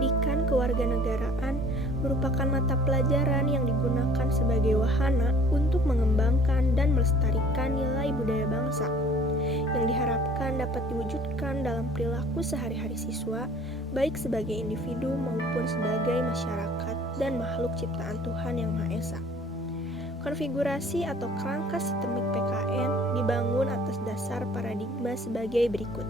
Pendidikan kewarganegaraan merupakan mata pelajaran yang digunakan sebagai wahana untuk mengembangkan dan melestarikan nilai budaya bangsa, yang diharapkan dapat diwujudkan dalam perilaku sehari-hari siswa, baik sebagai individu maupun sebagai masyarakat dan makhluk ciptaan Tuhan Yang Maha Esa. Konfigurasi atau kerangka sistemik PKN dibangun atas dasar paradigma sebagai berikut.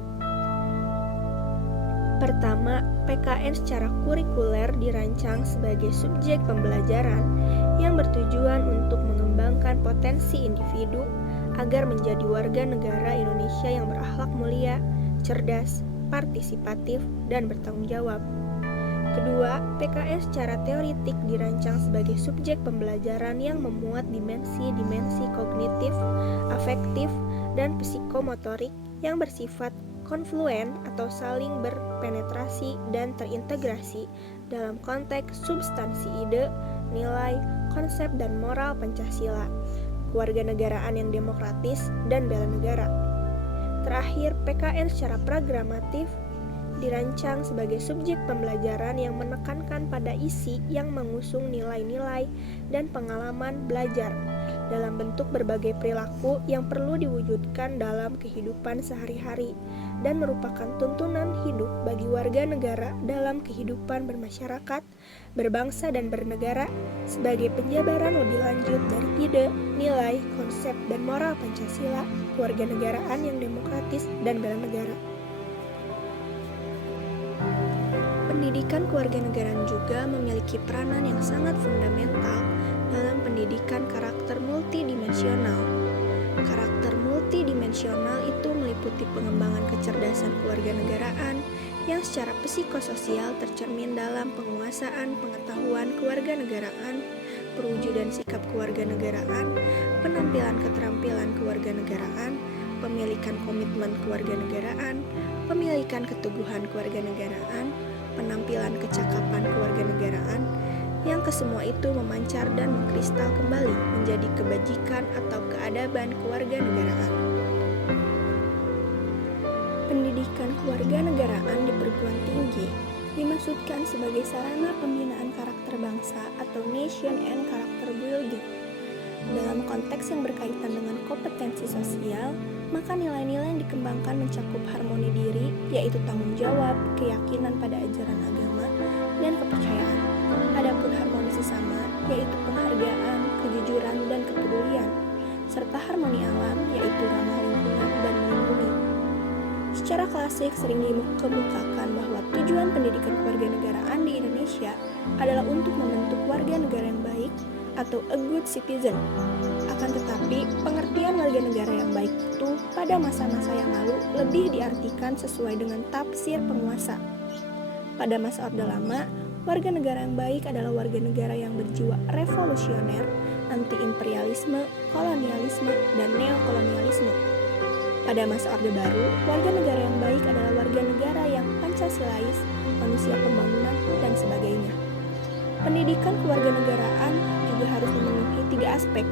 Pertama, PKN secara kurikuler dirancang sebagai subjek pembelajaran yang bertujuan untuk mengembangkan potensi individu agar menjadi warga negara Indonesia yang berakhlak mulia, cerdas, partisipatif, dan bertanggung jawab. Kedua, PKN secara teoritik dirancang sebagai subjek pembelajaran yang memuat dimensi-dimensi kognitif, afektif, dan psikomotorik yang bersifat konfluen atau saling berpenetrasi dan terintegrasi dalam konteks substansi ide, nilai, konsep dan moral Pancasila, kewarganegaraan yang demokratis, dan bela negara. Terakhir, PKN secara programatif dirancang sebagai subjek pembelajaran yang menekankan pada isi yang mengusung nilai-nilai dan pengalaman belajar dalam bentuk berbagai perilaku yang perlu diwujudkan dalam kehidupan sehari-hari dan merupakan tuntunan hidup bagi warga negara dalam kehidupan bermasyarakat, berbangsa dan bernegara sebagai penjabaran lebih lanjut dari ide, nilai, konsep, dan moral Pancasila, kewarganegaraan yang demokratis dan bela negara. Pendidikan kewarganegaraan juga memiliki peranan yang sangat fundamental dalam pendidikan karakter multidimensional. Karakter multidimensional itu meliputi pengembangan kecerdasan kewarganegaraan yang secara psikososial tercermin dalam penguasaan pengetahuan kewarganegaraan, perwujudan sikap kewarganegaraan, penampilan keterampilan kewarganegaraan, pemilikan komitmen kewarganegaraan, pemilikan keteguhan kewarganegaraan, penampilan kecakapan kewarganegaraan, yang kesemua itu memancar dan mengkristal kembali menjadi kebajikan atau keadaban kewarganegaraan. Pendidikan kewarganegaraan di perguruan tinggi dimaksudkan sebagai sarana pembinaan karakter bangsa atau nation and character building. Dalam konteks yang berkaitan dengan kompetensi sosial, maka nilai-nilai yang dikembangkan mencakup harmoni diri, yaitu tanggung jawab, keyakinan pada ajaran agama, dan kepercayaan. Adapun harmoni sesama, yaitu penghargaan, kejujuran, dan kepedulian, serta harmoni alam, yaitu ramah lingkungan dan melindungi. Secara klasik sering dikemukakan bahwa tujuan pendidikan kewarganegaraan di Indonesia adalah untuk membentuk warga negara yang baik atau a good citizen. Akan tetapi, pengertian warga negara yang baik itu pada masa-masa yang lalu lebih diartikan sesuai dengan tafsir penguasa. Pada masa Orde Lama, warga negara yang baik adalah warga negara yang berjiwa revolusioner, anti-imperialisme, kolonialisme, dan neokolonialisme. Pada masa Orde Baru, warga negara yang baik adalah warga negara yang Pancasilais, manusia pembangunan, dan sebagainya. Pendidikan kewarganegaraan juga harus memenuhi 3 aspek,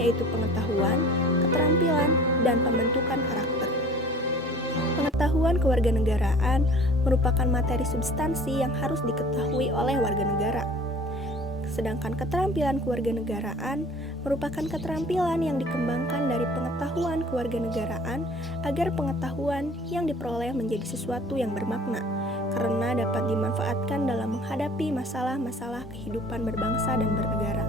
yaitu pengetahuan, keterampilan, dan pembentukan karakter. Pengetahuan kewarganegaraan merupakan materi substansi yang harus diketahui oleh warga negara. Sedangkan keterampilan kewarganegaraan merupakan keterampilan yang dikembangkan dari pengetahuan kewarganegaraan agar pengetahuan yang diperoleh menjadi sesuatu yang bermakna, karena dapat dimanfaatkan dalam menghadapi masalah-masalah kehidupan berbangsa dan bernegara.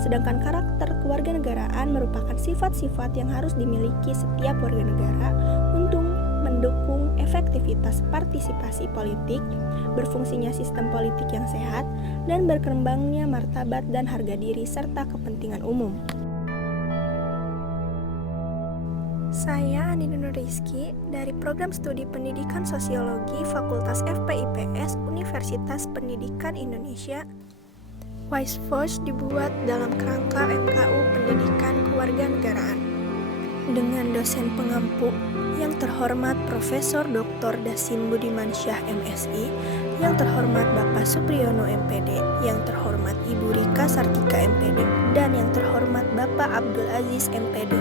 Sedangkan karakter kewarganegaraan merupakan sifat-sifat yang harus dimiliki setiap warga negara untuk mendukung efektivitas partisipasi politik, berfungsinya sistem politik yang sehat, dan berkembangnya martabat dan harga diri serta kepentingan umum. Saya Andi Nur Rizky dari Program Studi Pendidikan Sosiologi Fakultas FPIPS Universitas Pendidikan Indonesia. Wise Voice dibuat dalam kerangka MKU Pendidikan Kewarganegaraan dengan dosen pengampu yang terhormat Profesor Dr. Dasim Budimansyah MSI, yang terhormat Bapak Supriyono MPD, yang terhormat Ibu Rika Sartika MPD, dan yang terhormat Bapak Abdul Aziz MPD.